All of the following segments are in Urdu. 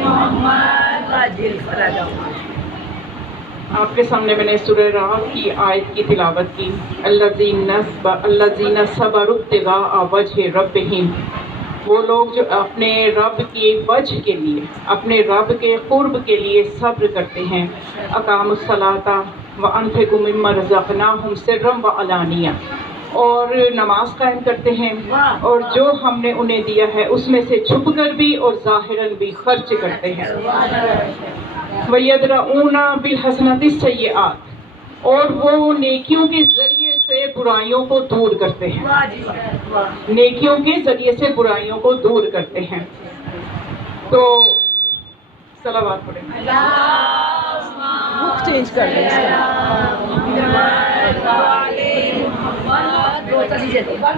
محمد واجل فرجا۔ آپ کے سامنے میں نے سورہ رعد کی آیت کی تلاوت کی، الذین صبروا ابتغاء وجہ ربہم، وہ لوگ جو اپنے رب کی وجہ کے لیے، اپنے رب کے قرب کے لیے صبر کرتے ہیں، اقاموا الصلاۃ وانفقوا مما رزقناہم سرا وعلانیہ، اور نماز قائم کرتے ہیں اور جو ہم نے انہیں دیا ہے اس میں سے چھپ کر بھی اور ظاہراً بھی خرچ کرتے ہیں۔ وَيَدْرَؤُونَ بِالْحَسَنَةِ السَّيِّئَاتِ، اور وہ نیکیوں کے ذریعے سے برائیوں کو دور کرتے ہیں، نیکیوں کے ذریعے سے برائیوں کو دور کرتے ہیں۔ تو صلوات پڑھیں۔ بک چینج کر لیں اس کا۔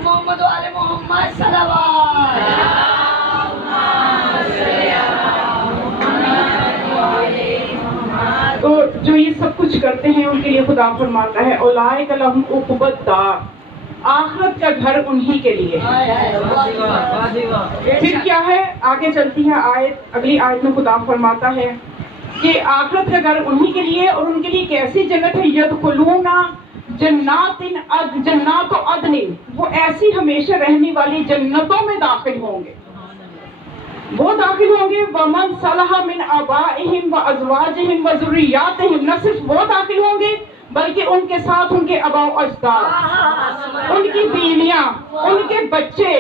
محمد و آل محمد صلوات۔ تو جو یہ سب کچھ کرتے ہیں ان کے لیے خدا فرماتا ہے اولئک لہم عقبی الدار، آخرت کا گھر انہی کے لیے۔ پھر کیا ہے، آگے چلتی ہے آیت، اگلی آیت میں خدا فرماتا ہے کہ آخرت کا گھر انہی کے لیے، اور ان کے لیے کیسی جنت ہے، یدخلون جنات عدن، وہ ایسی ہمیشہ رہنے والی جنتوں میں داخل ہوں گے، وہ داخل ہوں گے۔ وَمَنْ صَلَحَ مِنْ آبَائِهِمْ وَأَزْوَاجِهِمْ وَذُرِّيَّاتِهِمْ، نہ صرف وہ داخل ہوں گے بلکہ ان کے ساتھ ان کے آباء و اجداد، ان کی بیویاں، ان کے بچے،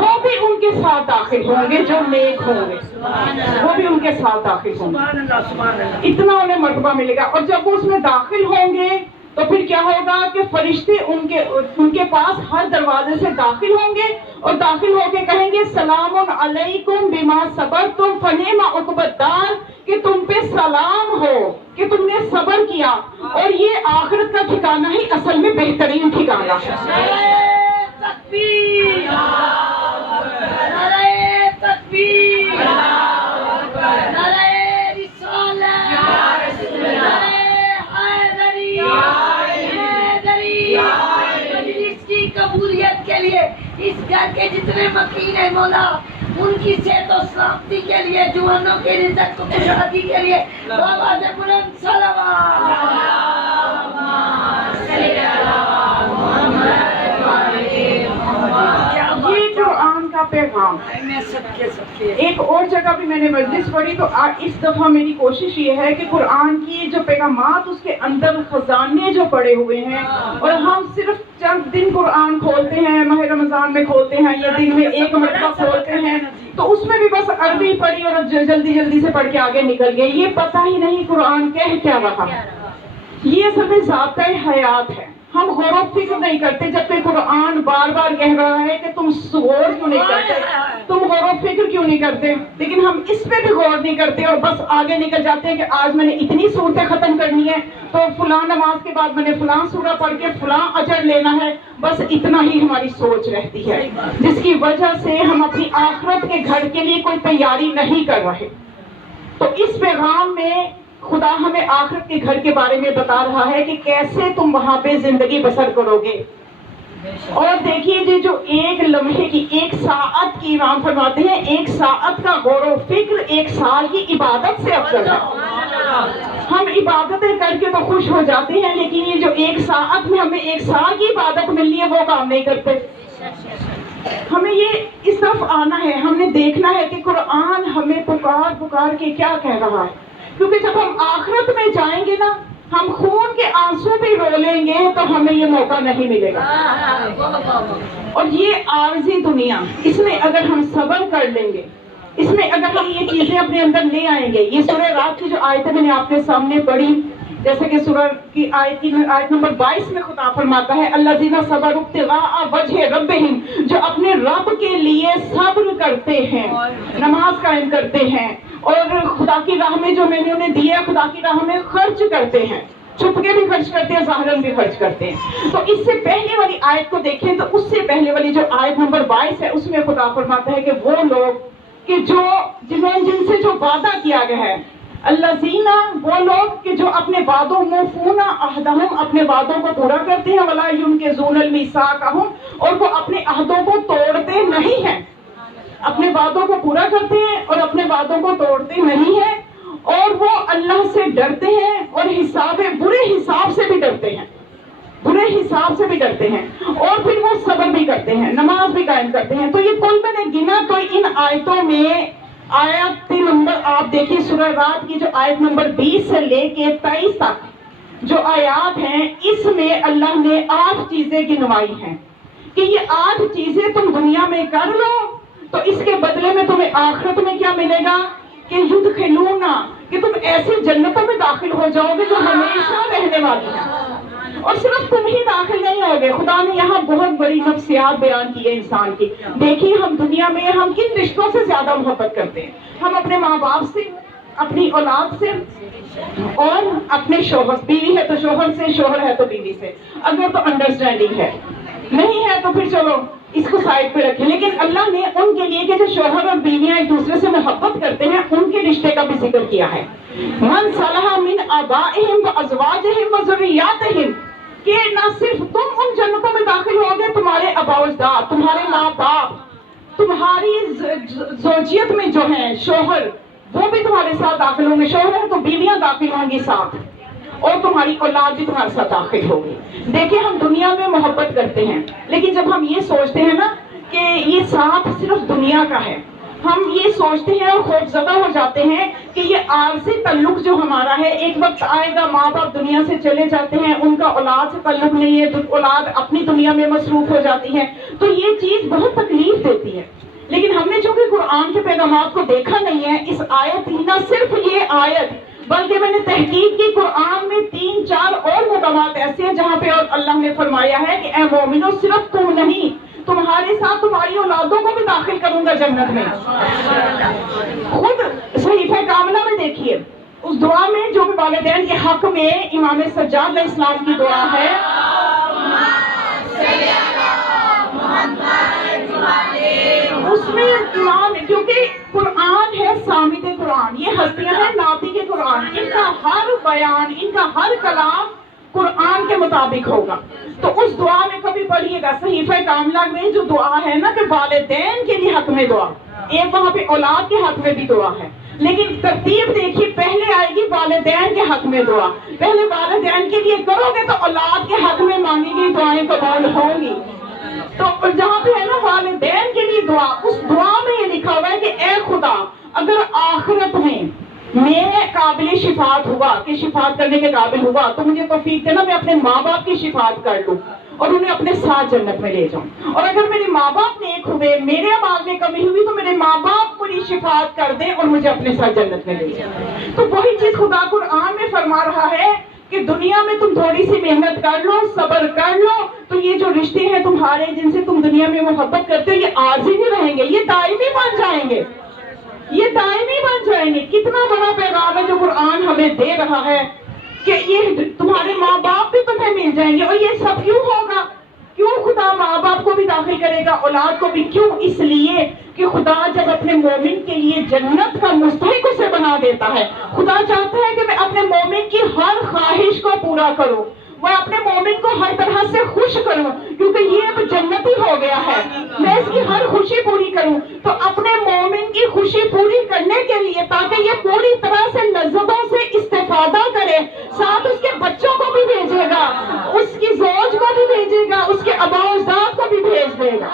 وہ بھی ان کے ساتھ داخل ہوں گے، جو نیک ہوں گے وہ بھی ان کے ساتھ داخل ہوں گے۔ اتنا انہیں مرتبہ ملے گا، اور جب وہ اس میں داخل ہوں گے تو پھر کیا ہوگا کہ فرشتے ان کے پاس ہر دروازے سے داخل ہوں گے اور داخل ہو کے کہیں گے سلام علیکم بما صبرتم فنعم عقبی الدار، کہ تم پہ سلام ہو کہ تم نے صبر کیا، اور یہ آخرت کا ٹھکانہ ہی اصل میں بہترین ٹھکانہ ہے۔ تکبیر، نعرہ تکبیر، نعرہ رسالت، نعرہ حیدری، مجلس کی قبولیت کے لیے، اس گھر کے جتنے مکین ہیں مولا ان کی صحت و سلامتی کے لیے، جوانوں کے رزق کو خوشحالی کے لیے آواز بلند صلوات۔ یہ قرآن کا پیغام۔ ایک اور جگہ بھی میں نے مجلس پڑھی تو اس دفعہ میری کوشش یہ ہے کہ قرآن کی جو پیغامات، اس کے اندر خزانے جو پڑے ہوئے ہیں، اور ہم صرف چند دن قرآن کھولتے ہیں، ماہ رمضان میں کھولتے ہیں یا دن میں ایک مرتبہ کھولتے ہیں، تو اس میں بھی بس عربی پڑھی اور جلدی جلدی سے پڑھ کے آگے نکل گئے، یہ پتہ ہی نہیں قرآن کہہ کیا رہا۔ یہ اصل میں ضابطۂ حیات ہے، ہم غور و فکر نہیں کرتے، جبکہ قرآن بار بار کہہ رہا ہے کہ تم غور کیوں نہیں کرتے، تم غور و فکر کیوں نہیں کرتے، لیکن ہم اس پہ بھی غور نہیں کرتے اور بس آگے نکل جاتے ہیں کہ آج میں نے اتنی صورتیں ختم کرنی ہے تو فلاں نماز کے بعد میں نے فلاں سورہ پڑھ کے فلاں اجر لینا ہے، بس اتنا ہی ہماری سوچ رہتی ہے، جس کی وجہ سے ہم اپنی آخرت کے گھر کے لیے کوئی تیاری نہیں کر رہے۔ تو اس پیغام میں خدا ہمیں آخرت کے گھر کے بارے میں بتا رہا ہے کہ کیسے تم وہاں پہ زندگی بسر کرو گے۔ اور دیکھیے جی، جو ایک لمحے کی، ایک ساعت کی، امام فرماتے ہیں ایک ساعت کا غور و فکر ایک سال کی عبادت سے افضل ہے۔ ہم عبادتیں کر کے تو خوش ہو جاتے ہیں، لیکن یہ جو ایک ساعت میں ہمیں ایک سال کی عبادت ملنی ہے وہ کام نہیں کرتے۔ ہمیں یہ اس طرف آنا ہے، ہم نے دیکھنا ہے کہ قرآن ہمیں پکار کے کیا کہہ رہا ہے، کیونکہ جب ہم آخرت میں جائیں گے نا، ہم خون کے آنسو بھی رو لیں گے تو ہمیں یہ موقع نہیں ملے گا۔ اور یہ عارضی دنیا، اس میں اگر ہم صبر کر لیں گے، اس میں اگر ہم یہ چیزیں اپنے اندر لے آئیں گے، یہ سورہ رات کی جو آیتیں میں نے آپ کے سامنے پڑھی، جیسے کہ سورہ کی آیت نمبر 22 میں خدا فرماتا ہے الذین صبروا ابتغاء وجہ ربہم، جو اپنے رب کے لیے صبر کرتے ہیں، نماز قائم کرتے ہیں، اور خدا کی راہ میں جو میں نے انہیں دیا خدا کی راہ میں خرچ کرتے ہیں، چھپ کے بھی خرچ کرتے ہیں، ظاہراً بھی خرچ کرتے ہیں۔ تو اس سے پہلے والی آیت کو دیکھیں تو اس سے پہلے والی جو آیت نمبر 22 ہے اس میں خدا فرماتا ہے کہ وہ لوگ کہ جن سے جو وعدہ کیا گیا ہے، الذین، وہ لوگ کہ جو اپنے وعدوں موفون عہدہم، اپنے وعدوں کو پورا کرتے ہیں، ولا ینقضون المیثاقہم، اور وہ اپنے عہدوں کو توڑتے نہیں ہیں۔ اپنے وعدوں کو پورا کرتے ہیں اور اپنے وعدوں کو توڑتے نہیں ہیں، اور وہ اللہ سے ڈرتے ہیں اور برے حساب سے بھی ڈرتے ہیں، برے حساب سے بھی ڈرتے ہیں، اور پھر وہ صبر بھی کرتے ہیں، نماز بھی قائم کرتے ہیں۔ تو یہ کل میں نے گنا تو ان آیتوں میں آیت نمبر آپ دیکھیے سورہ رات کی جو آیت نمبر 20 سے لے کے 23 تک جو آیات ہیں، اس میں اللہ نے 8 چیزیں گنوائی ہیں کہ یہ 8 چیزیں تم دنیا میں کر لو تو اس کے بدلے میں تمہیں آخرت میں کیا ملے گا کہ یدخلونا، کہ تم ایسی جنتوں میں داخل ہو جاؤ گے جو ہمیشہ رہنے والی ہیں۔ اور صرف تم ہی داخل نہیں ہوگے، خدا نے یہاں بہت بڑی نفسیات بیان کی ہے انسان کی۔ دیکھیے ہم دنیا میں ہم کن رشتوں سے زیادہ محبت کرتے ہیں؟ ہم اپنے ماں باپ سے، اپنی اولاد سے، اور اپنے شوہر، بیوی ہے تو شوہر سے، شوہر ہے تو بیوی سے، اگر تو انڈرسٹینڈنگ ہے، نہیں ہے تو پھر چلو اس کو سائڈ پہ رکھیں۔ لیکن اللہ نے ان کے لیے کہ جو شوہر اور بیویاں ایک دوسرے سے محبت کرتے ہیں ان کے رشتے کا بھی ذکر کیا ہے۔ من صلح من آبائہم وازواجہم وذریاتہم، کہ نہ صرف تم ان جنتوں میں داخل ہوگے، تمہارے آباء و اجداد، تمہارے ماں باپ، تمہاری زوجیت میں جو ہیں شوہر، وہ بھی تمہارے ساتھ داخل ہوں گے، شوہر ہے تو بیویاں داخل ہوں گی ساتھ، اور تمہاری اولاد بھی تمہارے ساتھ داخل ہوگی۔ دیکھیں ہم دنیا میں محبت کرتے ہیں، لیکن جب ہم یہ سوچتے ہیں نا کہ یہ ساتھ صرف دنیا کا ہے، ہم یہ سوچتے ہیں اور خوفزدہ ہو جاتے ہیں کہ یہ عارضی تعلق جو ہمارا ہے، ایک وقت آئے گا ماں باپ دنیا سے چلے جاتے ہیں، ان کا اولاد سے تعلق نہیں ہے، اولاد اپنی دنیا میں مصروف ہو جاتی ہے، تو یہ چیز بہت تکلیف دیتی ہے۔ لیکن ہم نے چونکہ قرآن کے پیغامات کو دیکھا نہیں ہے، اس آیت ہی نہ صرف یہ آیت بلکہ میں نے تحقیق کی، قرآن میں 3-4 اور مقامات ایسے ہیں جہاں پہ اور اللہ نے فرمایا ہے کہ اے مومنو صرف تم نہیں، تمہارے ساتھ تمہاری اولادوں کو بھی داخل کروں گا جنت میں۔ خود صحیفہ کاملہ میں دیکھیے اس دعا میں جو والدین کے حق میں امام سجاد علیہ السلام کی دعا ہے، اس میں امام، کیونکہ قرآن ہے صامت قرآن، یہ ہستیاں ہیں ناطق قرآن، ان کا ہر بیان، ان کا ہر کلام قرآن کے مطابق ہوگا۔ تو اس دعا میں کبھی پڑھیے گا صحیفہ کاملہ میں جو دعا ہے نا کہ والدین کے لیے حق میں دعا، ایک وہاں پہ اولاد کے حق میں بھی دعا ہے، لیکن ترتیب دیکھیے پہلے آئے گی والدین کے حق میں دعا، پہلے والدین کے لیے کرو گے تو اولاد کے حق میں مانگی گئی دعائیں قبول ہوں گی۔ تو جہاں پہ ہے نا والدین کے لیے دعا، اس دعا میں یہ لکھا ہوا ہے کہ اے خدا اگر آخرت میں میں قابل شفاعت ہوا کہ شفاعت کرنے کے قابل ہوا تو مجھے توفیق دینا میں اپنے ماں باپ کی شفاعت کر لوں اور انہیں اپنے ساتھ جنت میں لے جاؤں، اور اگر میرے ماں باپ نیک ہوئے، میرے اعمال میں کمی ہوئی تو میرے ماں باپ کو بھی شفاعت کر دیں اور مجھے اپنے ساتھ جنت میں لے جائیں۔ تو وہی چیز خدا قرآن میں فرما رہا ہے کہ دنیا میں تم تھوڑی سی محنت کر لو، صبر کر لو، تو یہ جو رشتے ہیں تمہارے جن سے تم دنیا میں محبت کرتے ہو یہ عارضی نہیں رہیں گے، یہ دائمی بن جائیں گے، یہ دائمی بن جائیں گے۔ کتنا بڑا پیغام ہے جو قرآن ہمیں دے رہا ہے کہ یہ تمہارے ماں باپ بھی تمہیں مل جائیں گے، اور یہ سب کیوں ہوگا؟ کیوں خدا ماں باپ کو بھی داخل کرے گا، اولاد کو بھی؟ کیوں؟ اس لیے کہ خدا جب اپنے مومن کے لیے جنت کا مستحق اسے بنا دیتا ہے، خدا چاہتا ہے کہ میں اپنے مومن کی ہر خواہش کو پورا کروں، میں اپنے مومن کو ہر طرح سے خوش کروں، کیونکہ یہ اب جنتی ہو گیا ہے، میں اس کی ہر خوشی پوری کروں۔ تو اپنے مومن کی خوشی پوری کرنے کے لیے تاکہ یہ پوری طرح سے لذتوں سے استفادہ کرے، ساتھ اس کے بچوں کو بھی بھیجے گا، اس کی زوج کو بھی بھیجے گا، اس کے آباء و اجداد کو بھی بھیج دے گا۔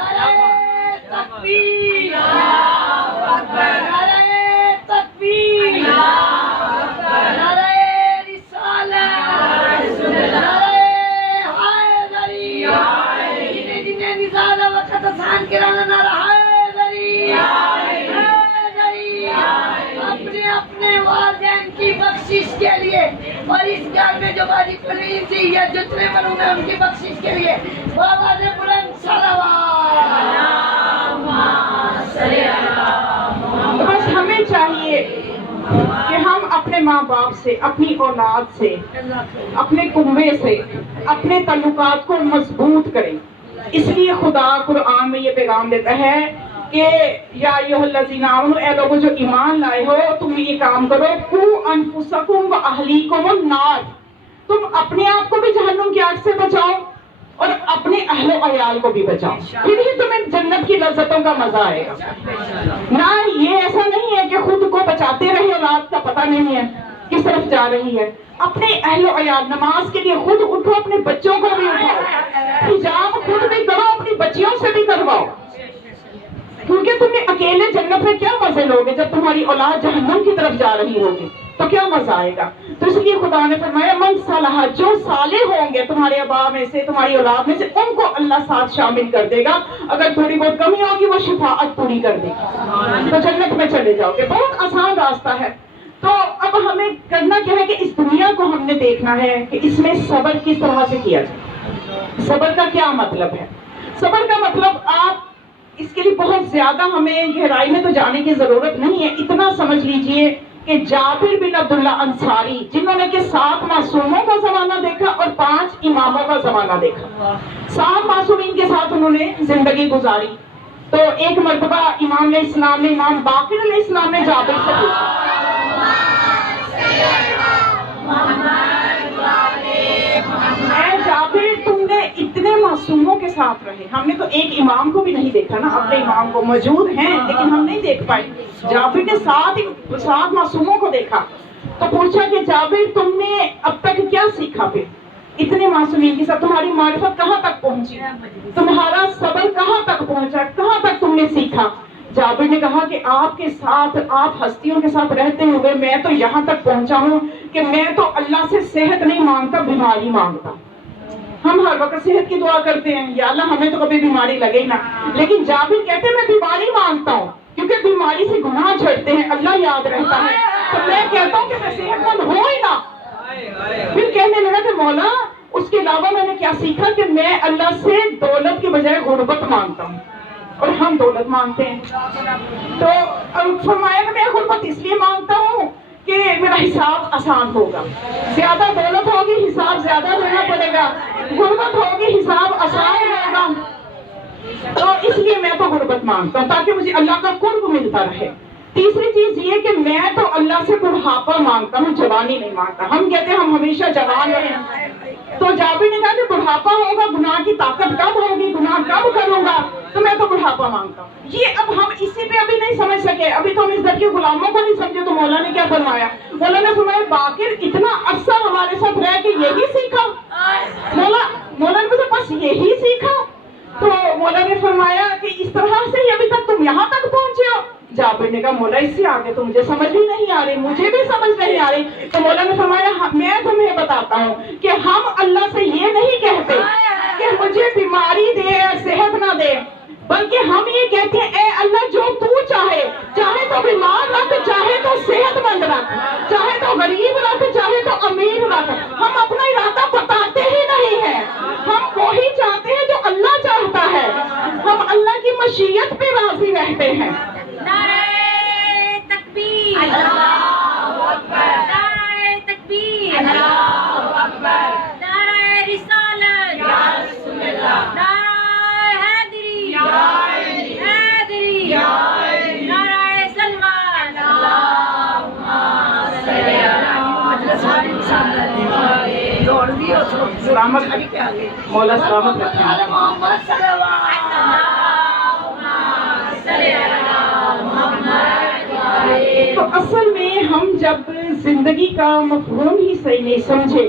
تکبیر، اللہ اکبر، نعرہ تکبیر، اللہ اکبر، نعرہ رسالت، نعرہ حیدری، جنہیں جنہیں نثار وقت آسان کرانا نعرہ حیدری، حیدری، اپنے اپنے والدین کی بخشش کے لیے اور اس گھر میں جو باری پرین تھی یا جتنے بنوں میں ان کی بخشش کے لیے بابا نے بلند صلوات۔ تو بس ہمیں چاہیے کہ ہم اپنے ماں باپ سے، اپنی اولاد سے، اپنے کنبے سے اپنے تعلقات کو مضبوط کریں۔ اس لیے خدا قرآن میں یہ پیغام دیتا ہے کہ یا ایھا الذین آمنوا، اے لوگوں جو ایمان لائے ہو تم یہ کام کرو، قوا انفسکم واہلیکم النار، تم اپنے آپ کو بھی جہنم کی آگ سے بچاؤ اور اپنے اہل و عیال کو بھی بچاؤ، پھر ہی تمہیں جنت کی لذتوں کا مزہ آئے گا۔ نہ یہ ایسا نہیں ہے کہ خود کو بچاتے رہے، اولاد کا پتہ نہیں ہے کس طرف جا رہی ہے۔ اپنے اہل و عیال، نماز کے لیے خود اٹھو، اپنے بچوں کو بھی اٹھاؤ، حجاب خود بھی کرو، اپنی بچیوں سے بھی کرواؤ، کیونکہ تمہیں اکیلے جنت میں کیا مزے لوگے جب تمہاری اولاد جہنم کی طرف جا رہی ہوگی، تو کیا مزہ آئے گا؟ تو اس لیے خدا نے فرمایا من صالح، جو صالح ہوں گے تمہارے ابا میں سے، تمہاری اولاد میں سے، ان کو اللہ ساتھ شامل کر دے گا۔ اگر تھوڑی بہت کمی ہوگی وہ شفاعت پوری کر دے گی، تو جنت میں چلے جاؤ گے۔ بہت آسان راستہ ہے۔ تو اب ہمیں کرنا کیا ہے کہ اس دنیا کو ہم نے دیکھنا ہے کہ اس میں صبر کس طرح سے کیا جائے۔ صبر کا کیا مطلب ہے؟ صبر کا مطلب آپ اس کے لیے بہت زیادہ ہمیں گہرائی میں تو جانے کی ضرورت نہیں ہے، اتنا سمجھ لیجئے کہ جابر بن عبداللہ انصاری، جنہوں نے کہ 7 معصوموں کا زمانہ دیکھا اور 5 اماموں کا زمانہ دیکھا، 7 معصومین کے ساتھ انہوں نے زندگی گزاری، تو ایک مرتبہ امام علیہ السلام نے، امام باقر علیہ السلام نے جابر سے پوچھا، اے جابر تم نے اتنے معصوموں کے ساتھ رہے، ہم نے تو ایک امام کو بھی نہیں دیکھا نا، اپنے امام کو موجود ہیں لیکن ہم نہیں دیکھ پائے، جابر نے 7 معصوموں کو دیکھا، تو پوچھا کہ جابر تم نے اب تک کیا سیکھا؟ پھر اتنے معصومین کے ساتھ تمہاری معرفت کہاں تک پہنچی، تمہارا صبر کہاں تک پہنچا، کہاں تک تم نے سیکھا؟ جابر نے کہا کہ آپ کے ساتھ، آپ ہستیوں کے ساتھ رہتے ہوئے میں تو یہاں تک پہنچا ہوں کہ میں تو اللہ سے صحت نہیں مانگتا، بیماری مانگتا۔ ہم ہر وقت صحت کی دعا کرتے ہیں، یا اللہ ہمیں تو کبھی بیماری لگے ہی نہ، لیکن جابر کہتے ہیں میں بیماری مانگتا ہوں، کیونکہ بیماری سے گناہ جھڑتے ہیں، اللہ یاد رہتا ہے، تو میں کہتا ہوں کہ میں صحت مند ہوں ہی نہ۔ پھر کہنے لگا کہ مولا اس کے علاوہ میں نے کیا سیکھا کہ میں اللہ سے دولت کے بجائے غربت مانگتا ہوں، اور ہم دولت مانگتے ہیں۔ تو فرمایا کہ میں غربت اس لیے مانگتا ہوں کہ میرا حساب آسان ہوگا، زیادہ دولت ہوگی حساب زیادہ دینا پڑے گا، غربت ہوگی حساب آسان ہوگا، تو اس لیے میں تو غربت مانگتا ہوں تاکہ مجھے اللہ کا قرب ملتا رہے۔ تیسری چیز یہ کہ میں تو اللہ سے بڑھاپا مانگتا ہوں، جوانی نہیں مانگتا۔ ہم کہتے ہیں ہم ہمیشہ جوان رہیں، تو جابر نے کہا کہ بڑھاپا ہوگا، گناہ کی طاقت کب ہوگی، گناہ کب کروں گا، تو میں تو بڑھاپا مانگتا ہوں۔ یہ اب ہم اسی پہ ابھی نہیں سمجھ سکے، ابھی تو ہم اس در کے غلاموں کو نہیں سمجھے، تو مولا نے کیا فرمایا؟ مولا نے فرمایا باقر اتنا عرصہ ہمارے ساتھ رہ کے یہی سیکھا؟ مولا نے بس یہی سیکھا؟ تو مولا نے فرمایا کہ اس طرح سے ہی ابھی تک تم یہاں تک پہنچے ہو؟ جابر نے کہا مولا اس سے آگے تو مجھے سمجھ بھی نہیں آ رہی، مجھے بھی سمجھ نہیں آ رہی۔ تو مولا نے فرمایا میں تمہیں بتاتا ہوں کہ ہم اللہ سے یہ نہیں کہتے کہ مجھے بیماری دے، صحت نہ دے، بلکہ ہم یہ کہتے ہیں اے اللہ جو تو چاہے، چاہے تو بیمار رکھ، چاہے تو صحت مند رکھ، چاہے تو غریب رکھ، چاہے تو امیر رکھ، ہم اپنا ارادہ بتاتے ہی نہیں ہیں، ہم وہی چاہتے ہیں جو اللہ چاہتا ہے، ہم اللہ کی مشیت پہ راضی رہتے ہیں۔ نعرہ تکبیر، اللہ اکبر، نعرہ تکبیر، اللہ اکبر، نعرہ رسالت، یا رسول اللہ، نعرہ حیدری، نعرہ سلمان، اللہم صلی علی دوڑ بھی ہو تو سلامت مولا سلامت رکھیں۔ محمد صلی اللہ تو اصل میں ہم جب زندگی کا مفہوم ہی صحیح نہیں سمجھے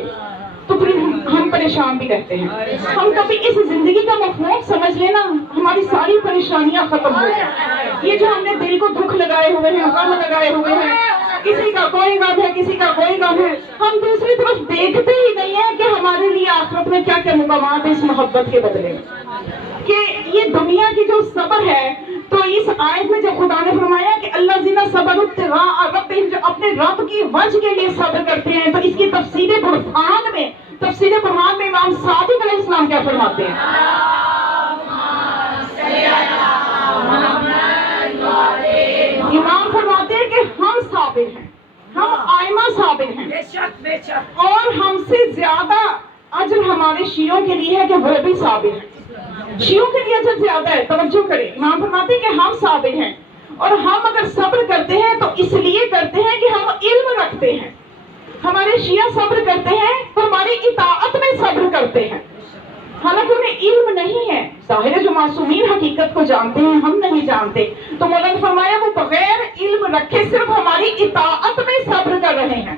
تو پھر ہم پریشان بھی رہتے ہیں۔ ہم کبھی اس زندگی کا مفہوم سمجھ لینا ہماری ساری پریشانیاں ختم ہو جائیں۔ یہ جو ہم نے دل کو دکھ لگائے ہوئے ہیں، غم لگائے ہوئے ہیں، کسی کا کوئی غم ہے، کسی کا کوئی غم ہے، ہم دوسری طرف دیکھتے ہی نہیں ہیں کہ ہمارے لیے آخرت میں کیا کیا مقامات ہیں اس محبت کے بدلے میں، کہ یہ دنیا کی جو صبر ہے۔ تو اس آیت میں جب خدا نے فرمایا کہ اللہ زینا صبر ابتغاء ربہم، جو اپنے رب کی وجہ کے لیے صبر کرتے ہیں، تو اس کی تفسیر برہان میں امام صادق علیہ السلام کیا فرماتے ہیں؟ امام فرماتے ہیں کہ ہم صابر ہیں، ہم آئمہ صابر ہیں، بے شک بے شک، اور ہم سے زیادہ اجر ہمارے شیعوں کے لیے ہے کہ وہ بھی صابر ہیں۔ شیعوں کے لیے اجر زیادہ ہے، توجہ کریں، امام فرماتے ہیں کہ ہم صابر ہیں، اور ہم اگر صبر کرتے ہیں تو اس لیے کرتے ہیں کہ ہم علم رکھتے ہیں۔ ہمارے شیعہ صبر کرتے ہیں تو ہماری اطاعت میں صبر کرتے ہیں، حالانکہ انہیں علم نہیں ہے. ظاہر ہے جو معصومین حقیقت کو جانتے ہیں ہم نہیں جانتے. تو مولا نے فرمایا وہ بغیر علم رکھے صرف ہماری اطاعت میں صبر کر رہے ہیں.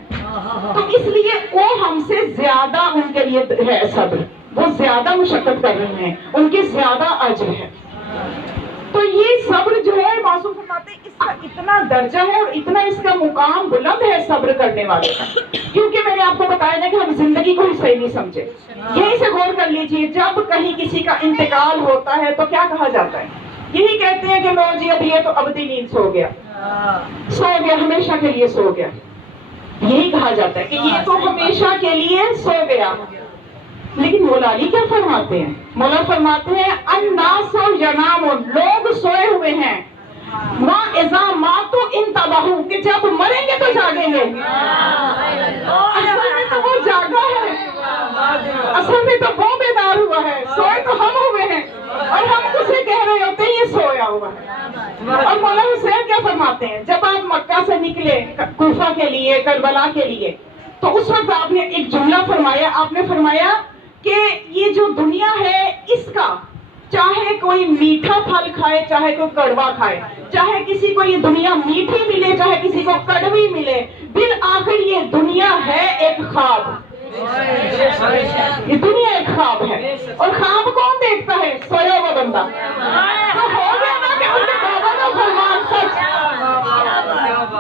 تو اس لیے وہ ہم سے زیادہ ان کے لیے ہے صبر, وہ زیادہ مشقت کر رہے ہیں, ان کے زیادہ اجر ہے. تو یہ صبر جو ہے معصوم فرماتے ہیں اس کا اتنا درجہ ہے اور اتنا اس کا مقام بلند ہے صبر کرنے والے کا, کیونکہ میں نے آپ کو بتایا نا کہ ہم زندگی کو ہی صحیح نہیں سمجھے. یہیں سے غور کر لیجئے, جب کہیں کسی کا انتقال ہوتا ہے تو کیا کہا جاتا ہے؟ یہی کہتے ہیں کہ لو جی اب یہ تو ابدی نیند سو گیا, ہمیشہ کے لیے سو گیا. یہی کہا جاتا ہے کہ یہ تو ہمیشہ کے لیے سو گیا. لیکن مولا علی کیا فرماتے ہیں؟ مولا فرماتے ہیں الناس ینامون, لوگ سوئے ہوئے ہیں, ما اذا ماتوا انتبہوا, کہ جب مریں گے تو جاگیں گے. اصل میں تو وہ جاگا ہے, اصل میں تو وہ بیدار ہوا ہے, سوئے تو ہم ہوئے ہیں اور ہم اسے کہہ رہے ہوتے ہیں یہ سویا ہوا ہے. اور مولا حسین کیا فرماتے ہیں, جب آپ مکہ سے نکلے کوفہ کے لیے, کربلا کے لیے, تو اس وقت آپ نے ایک جملہ فرمایا, آپ نے فرمایا کہ یہ جو دنیا ہے اس کا چاہے کوئی میٹھا پھل کھائے چاہے کوئی کڑوا کھائے, چاہے کسی کو یہ دنیا میٹھی ملے چاہے کسی کو کڑوی ملے, بالآخر یہ دنیا ہے ایک خواب. یہ دنیا ایک خواب ہے, اور خواب کون دیکھتا ہے؟ سویا ہوا بندہ. تو ہو گیا نا کہ ان کے بابا کا فرمان سچ,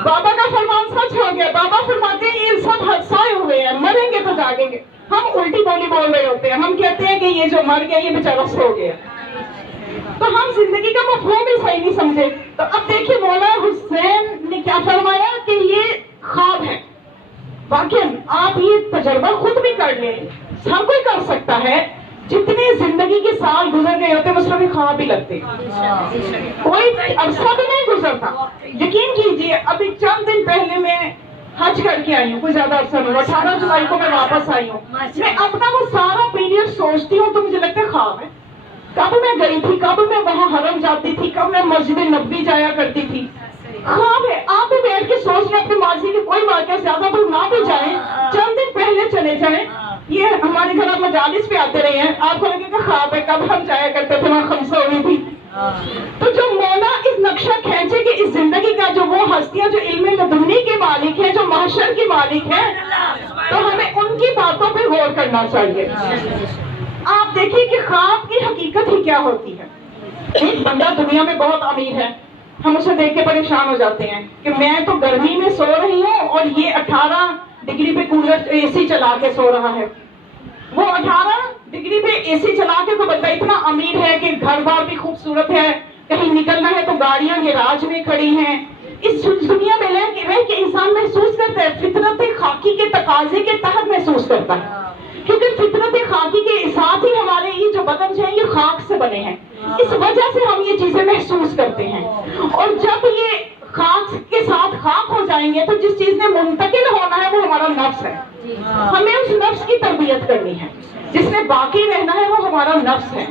بابا کا فرمان سچ ہو گیا. بابا فرماتے ہیں یہ سب سوئے ہوئے ہیں, مریں گے تو جاگیں گے. ہم الٹی بولی بول رہے ہوتے ہیں, ہم کہتے ہیں کہ یہ جو مر گیا یہ بیچارہ سو گیا. تو ہم زندگی کا مفہوم بھی صحیح نہیں سمجھے. تو اب دیکھیے مولا حسین نے کیا فرمایا کہ یہ خواب ہے. واقعی آپ یہ تجربہ خود بھی کر لیں, ہر کوئی کر سکتا ہے. جتنے زندگی کے سال گزر گئے ہوتے ہیں اس میں بھی خواب ہی لگتے, کوئی عرصہ بھی نہیں گزرتا. یقین کیجیے ابھی چند دن پہلے میں حج کر کے آئی ہوں, کوئی زیادہ عرصہ نہیں, 18 جولائی کو میں واپس آئی ہوں. میں اپنا وہ سارا پیریڈ سوچتی ہوں تو مجھے لگتا ہے خواب ہے. کب میں گئی تھی, کب میں وہاں حرم جاتی تھی, کب میں مسجد نبوی جایا کرتی تھی. خواب ہے. آپ بھی بیٹھ کے سوچ لیں اپنے ماضی کے کوئی واقعہ, زیادہ دور نہ بھی جائیں, چند دن پہلے چلے جائیں. یہ ہمارے گھر آپ مجالس پہ آتے رہے ہیں, آپ کو لگے کہ خواب ہے, کب ہم جایا کرتے تھے وہاں خمسہ ہوئی تھی. تو جو مولا اس نقشہ کھینچے کہ اس زندگی کا جو وہ ہستیاں جو علم لدنی کے مالک ہیں, جو محشر کی مالک ہیں, تو ہمیں ان کی باتوں پہ غور کرنا چاہیے. آپ دیکھیے کہ خواب کی حقیقت ہی کیا ہوتی ہے. ایک بندہ دنیا میں بہت امیر ہے, ہم اسے دیکھ کے پریشان ہو جاتے ہیں کہ میں تو گرمی میں سو رہی ہوں اور یہ 18 ڈگری پہ کولر اے سی چلا کے سو رہا ہے. وہ 18 ڈگری پہ اے سی چلا کے تو بندہ اتنا امیر ہے کہ گھر بار بھی خوبصورت ہے, کہیں نکلنا ہے تو گاڑیاں گیراج میں کھڑی ہیں. اس دنیا میں رہ کے انسان محسوس کرتا ہے, فطرت خاکی کے تقاضے کے تحت محسوس کرتا ہے, کیونکہ فطرت خاکی کے ساتھ ہی ہمارے یہ جو بدن جو ہے یہ خاک سے بنے ہیں, اس وجہ سے ہم یہ چیزیں محسوس کرتے ہیں. اور جب یہ خاک کے ساتھ خاک ہو جائیں گے تو جس چیز نے منتقل ہونا ہے وہ ہمارا نفس ہے. ہمیں اس نفس کی تربیت کرنی ہے, جس نے باقی رہنا ہے وہ ہمارا نفس ہے.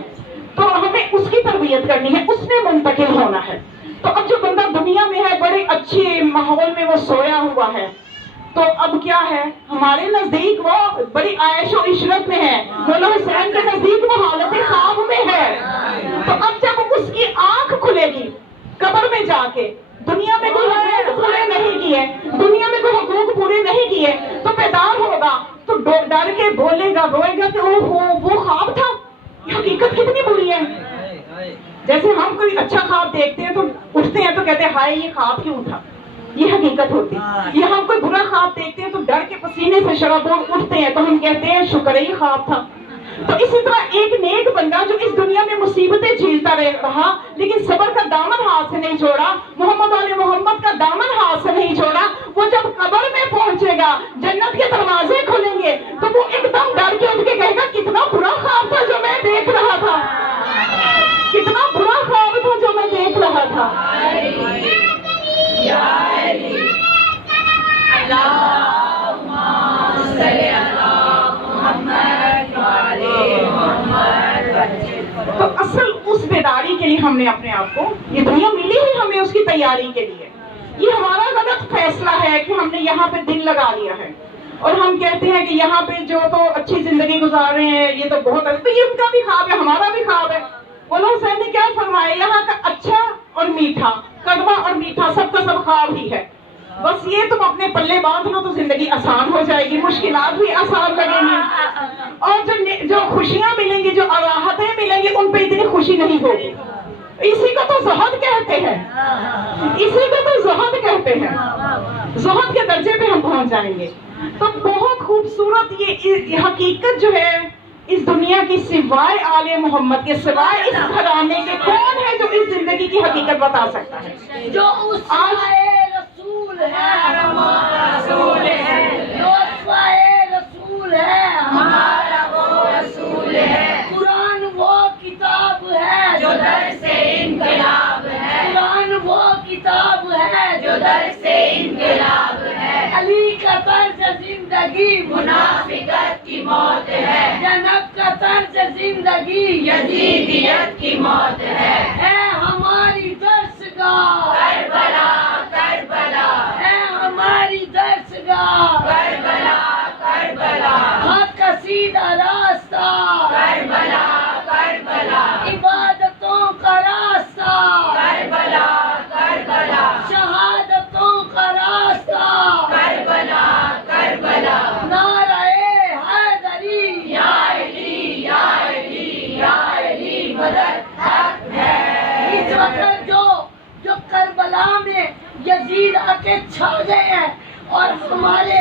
تو ہمیں اس کی تربیت کرنی ہے, اس نے منتقل ہونا ہے. تو اب جو بندہ دنیا میں ہے بڑے اچھے ماحول میں وہ سویا ہوا ہے, تو اب کیا ہے ہمارے نزدیک وہ بڑی عائش و عشرت میں ہے, مولا حسین کے نزدیک وہ حالت خواب میں ہے. تو اب جب اس کی آنکھ کھلے گی قبر میں جا کے, دنیا میں کوئی حقوق پورے نہیں کیے, دنیا میں کوئی حقوق پورے نہیں کیے, تو بیدار ہوگا تو ڈر کے بولے گا, روئے گا کہ وہ خواب تھا. حقیقت کتنی بری ہے. جیسے ہم کوئی اچھا خواب دیکھتے ہیں تو اٹھتے ہیں تو کہتے ہیں ہائے یہ خواب کیوں تھا, یہ حقیقت ہوتی ہے. یہ ہم کوئی برا خواب دیکھتے ہیں تو ڈر کے پسینے سے شرابور اٹھتے ہیں تو ہم کہتے ہیں شکر ہے یہ خواب تھا. تو اسی طرح ایک نیک بندہ جو اس دنیا میں مصیبتیں جھیلتا رہا لیکن صبر کا دامن ہاتھ سے نہیں چھوڑا, محمد علیہ محمد کا دامن ہاتھ سے نہیں چھوڑا, وہ جب قبر میں پہنچے گا جنت کے دروازے کھلیں گے تو وہ ایک دم ڈر کے اٹھ کے کہے گا کتنا برا خواب تھا جو میں دیکھ رہا تھا, کتنا برا خواب تھا جو میں دیکھ رہا تھا. تو اصل اس بیداری کے لیے ہم نے اپنے آپ کو, یہ دنیا ملی ہی ہمیں اس کی تیاری کے لیے. یہ ہمارا غلط فیصلہ ہے کہ ہم نے یہاں پہ دل لگا لیا ہے. اور ہم کہتے ہیں کہ یہاں پہ جو تو اچھی زندگی گزار رہے ہیں یہ تو بہت تو یہ ان کا بھی خواب ہے، ہمارا بھی خواب ہے۔ مولا حسین نے کیا فرمایا، یہاں کا اچھا اور میٹھا، کڑوا اور میٹھا سب کا سب خواب ہی ہے، بس یہ تم اپنے پلے باندھ لو تو زندگی آسان ہو جائے گی، مشکلات بھی آسان لگیں گی، اور جو خوشیاں ملیں گی، جو راحتیں ملیں گی، ان پہ اتنی خوشی نہیں ہوگی۔ اسی کو تو زہد کہتے ہیں، اسی کو تو زہد کہتے ہیں، زہد کے درجے پہ ہم پہنچ جائیں گے۔ تو بہت خوبصورت یہ حقیقت جو ہے اس دنیا کی، سوائے آل محمد کے، سوائے اس گھرانے کے، کون ہے جو اس زندگی کی حقیقت بتا سکتا ہے؟ جو اسوائے رسول ہے ہمارا رسول ہے، جو اسوائے رسول ہے ہمارا وہ رسول ہے، قرآن وہ کتاب ہے جو در سے انقلاب ہے، قرآن وہ کتاب ہے جو در سے انقلاب ہے، علی کا طرز زندگی منافقت کی موت ہے، جنب کا طرز زندگی یزیدیت کی موت ہے ہماری درسگاہ کربلا کربلا، ہے ہماری درسگاہ کربلا کربلا، حق کا سیدھا راستہ کربلا کربلا، عبادتوں کا راستہ کربلا کربلا، شہادتوں کا راستہ کربلا کربلا، نعرہ حیدری یا علی یا علی یا علی مدد حق ہے۔ اس وقت جو کربلا میں یزید آ کے چھا گئے ہیں اور ہمارے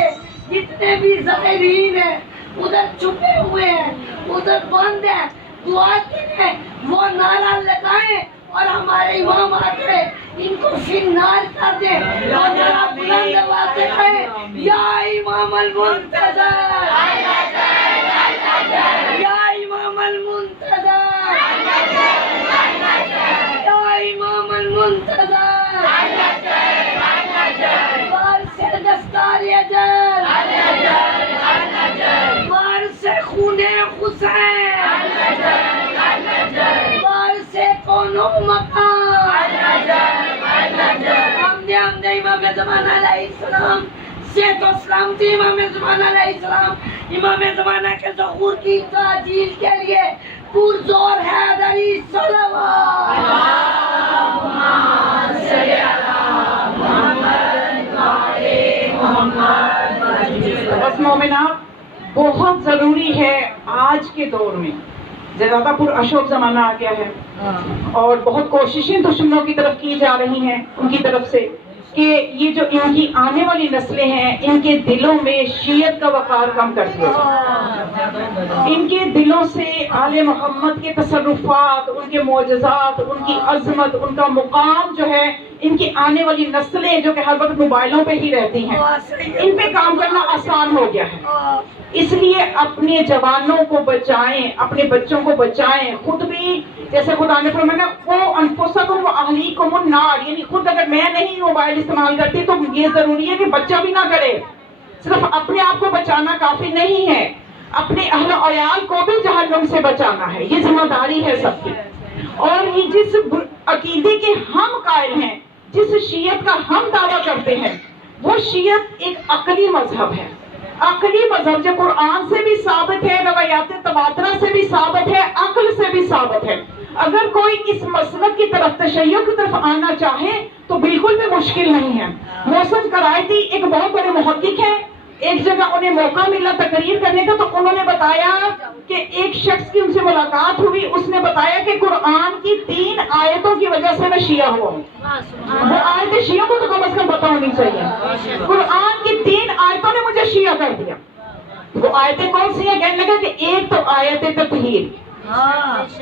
جتنے بھی زائرین ہیں ادھر چھپے ہوئے ہیں، ادھر بند ہیں، دعا کریں وہ نعرہ لگائیں اور ہمارے امام آ کے ان کو فنار کر دیں اور ذرا بلند آواز سے کہیں یا امام المنتظر، یا امام المنتظر، یا امام المنتظر، بارش دستار اجل، بارش خون حسین، بارش کونو مقام، حمد امام زمانہ علیہ السلام، صحت و سلامتی امام زمانہ علیہ السلام، امام زمانہ کے ظہور کی تعجیل کے لیے پرزور حیدری صلوات۔ اللہم صلی علی محمد وعلی محمد۔ بس مومنات، بہت ضروری ہے آج کے دور میں، زیادہ پر اشوک زمانہ آ گیا ہے اور بہت کوششیں دشمنوں کی طرف کی جا رہی ہیں ان کی طرف سے کہ یہ جو ان کی آنے والی نسلیں ہیں ان کے دلوں میں شیعت کا وقار کم کر دیا جائے، ان کے دلوں سے آل محمد کے تصرفات، ان کے معجزات، ان کی عظمت، ان کا مقام جو ہے، ان کی آنے والی نسلیں جو کہ ہر وقت موبائلوں پہ ہی رہتی ہیں، ان پہ کام کرنا آسان ہو گیا ہے۔ اس لیے اپنے جوانوں کو بچائیں، اپنے بچوں کو بچائیں، خود بھی جیسے خدا نے فرمایا وہ انفسکم و اہلیکم النار، یعنی خود اگر میں نہیں موبائل استعمال کرتی تو یہ ضروری ہے کہ بچہ بھی نہ کرے۔ صرف اپنے آپ کو بچانا کافی نہیں ہے، اپنے اہل و عیال کو بھی جہنم سے بچانا ہے، یہ ذمہ داری ہے سب کی۔ اور یہ جس عقیدے کے ہم قائل ہیں، جس شیعت کا ہم دعویٰ کرتے ہیں، وہ شیعت ایک عقلی مذہب ہے، عقلی مذہب جو قرآن سے بھی ثابت ہے، روایات تواترہ سے بھی ثابت ہے، عقل سے بھی ثابت ہے۔ اگر کوئی اس مسلک کی طرف، تشیع کی طرف آنا چاہے تو بالکل بھی مشکل نہیں ہے۔ محسن قرائتی ایک بہت بڑے محقق ہیں، ایک جگہ انہیں موقع ملا تقریر کرنے کا تو انہوں نے بتایا کہ ایک شخص کی ان سے ملاقات ہوئی، اس نے بتایا کہ قرآن کی 3 آیتوں کی وجہ سے میں شیعہ ہوا ہوں۔ وہ آیتیں شیعہ کو تو کم از کم پتہ ہونی چاہیے، قرآن کی 3 آیتوں نے مجھے شیعہ کر دیا۔ وہ آیتیں کون سی ہیں؟ کہنے لگا کہ ایک تو آیت تطہیر،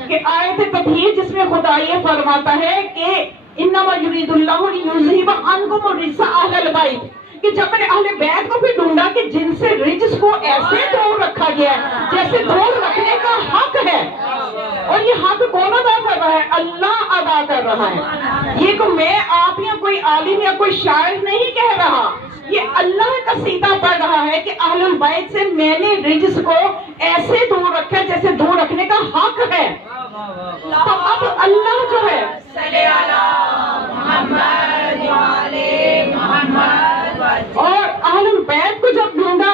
کہ آیت تطہیر جس میں خدا یہ فرماتا ہے کہ انما یرید اللہ لیذھب عنکم الرجس اہل البیت، کہ جب میں نے اہل بیت کو بھی ڈھونڈا کہ جن سے رجس کو ایسے دور رکھا گیا ہے جیسے دور رکھنے کا حق ہے، اور یہ حق کون ادا کر رہا ہے؟ اللہ ادا کر رہا ہے۔ یہ کو میں آپ یا کوئی عالم یا کوئی شاعر نہیں کہہ رہا، یہ اللہ کا قصیدہ پڑھ رہا ہے کہ اہل البیت سے میں نے رجس کو ایسے دور رکھا جیسے دور رکھنے کا حق ہے۔ تو اب اللہ جو ہے صلی علی محمد وعلی محمد، اور اہل البیت کو جب ڈھونڈا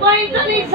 45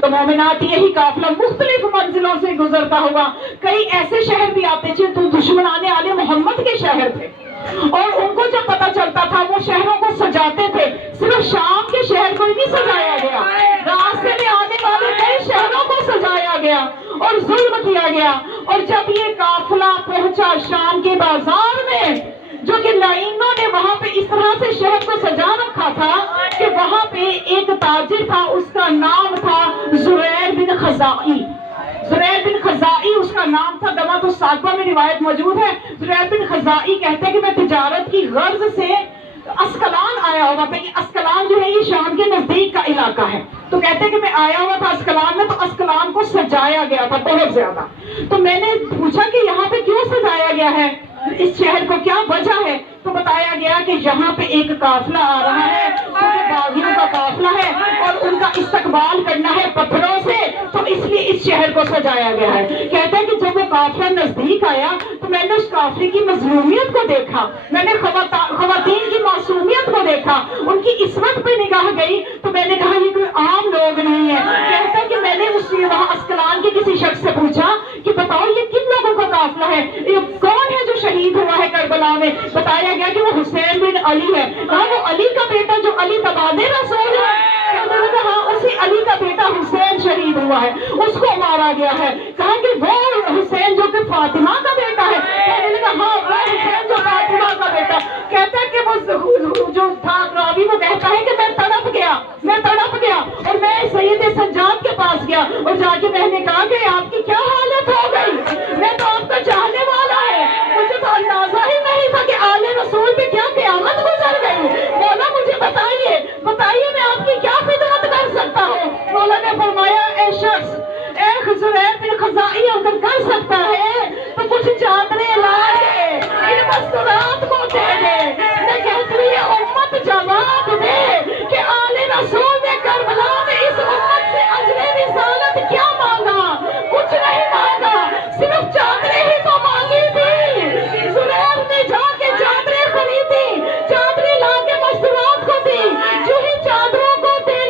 تو مومنات یہی قافلہ مختلف منزلوں سے گزرتا ہوگا. کئی ایسے شہر بھی آتے تھے تو دشمنان آل محمد کے شہر تھے اور ان کو جب پتا چلتا تھا وہ شہروں کو سجاتے تھے. صرف شام کے شہر کو ہی نہیں سجایا گیا, راستے میں آنے والے کئی شہروں کو سجایا گیا اور ظلم کیا گیا. اور جب یہ قافلہ پہنچا شام کے بازار میں, جو کہ لائنوں نے وہاں پہ اس طرح سے شہر کو سجا رکھا تھا کہ وہاں پہ ایک تاجر تھا, اس کا نام تھا زریر بن خزائی. زریر بن خزائی اس کا نام تھا. دوات الساقبہ میں روایت موجود ہے. زریر بن خزائی کہتے ہیں کہ میں تجارت کی غرض سے اسکلان آیا ہوا تھا. یہ اسکلان جو ہے یہ شام کے نزدیک کا علاقہ ہے. تو کہتے ہیں کہ میں آیا ہوا تھا اسکلان میں, تو اسکلان کو سجایا گیا تھا بہت زیادہ. تو میں نے پوچھا کہ یہاں پہ کیوں سجایا گیا ہے, اس شہر کو کیا وجہ ہے؟ تو بتایا گیا کہ یہاں پہ ایک قافلہ آ رہا ہے, باغیوں کا قافلہ ہے اور ان کا استقبال کرنا ہے پتھروں سے, تو اس لیے اس شہر کو سجایا گیا ہے. کہتے ہیں کہ جب وہ قافلہ نزدیک آیا تو میں نے اس قافلے کی مظلومیت کو دیکھا, میں نے خواتین کی معصومیت کو دیکھا, ان کی عصمت پہ نگاہ گئی تو میں نے کہا یہ کوئی عام لوگ نہیں ہے. کہتا ہے کہ میں نے اس وہاں اسکلان کے کسی شخص سے پوچھا کہ بتاؤ یہ کن لوگوں کا قافلہ ہے, یہ کون ہے جو شہید ہوا ہے کربلا میں؟ بتایا گیا کہ وہ حسین بن علی ہے. کہا وہ علی کا بیٹا جو علی تبادے رسول ہے؟ کہا اسی علی کا بیٹا حسین شہید ہوا ہے, اس کو مارا گیا ہے. کہا کہ وہ حسین جو کہ فاطمہ کا بیٹا ہے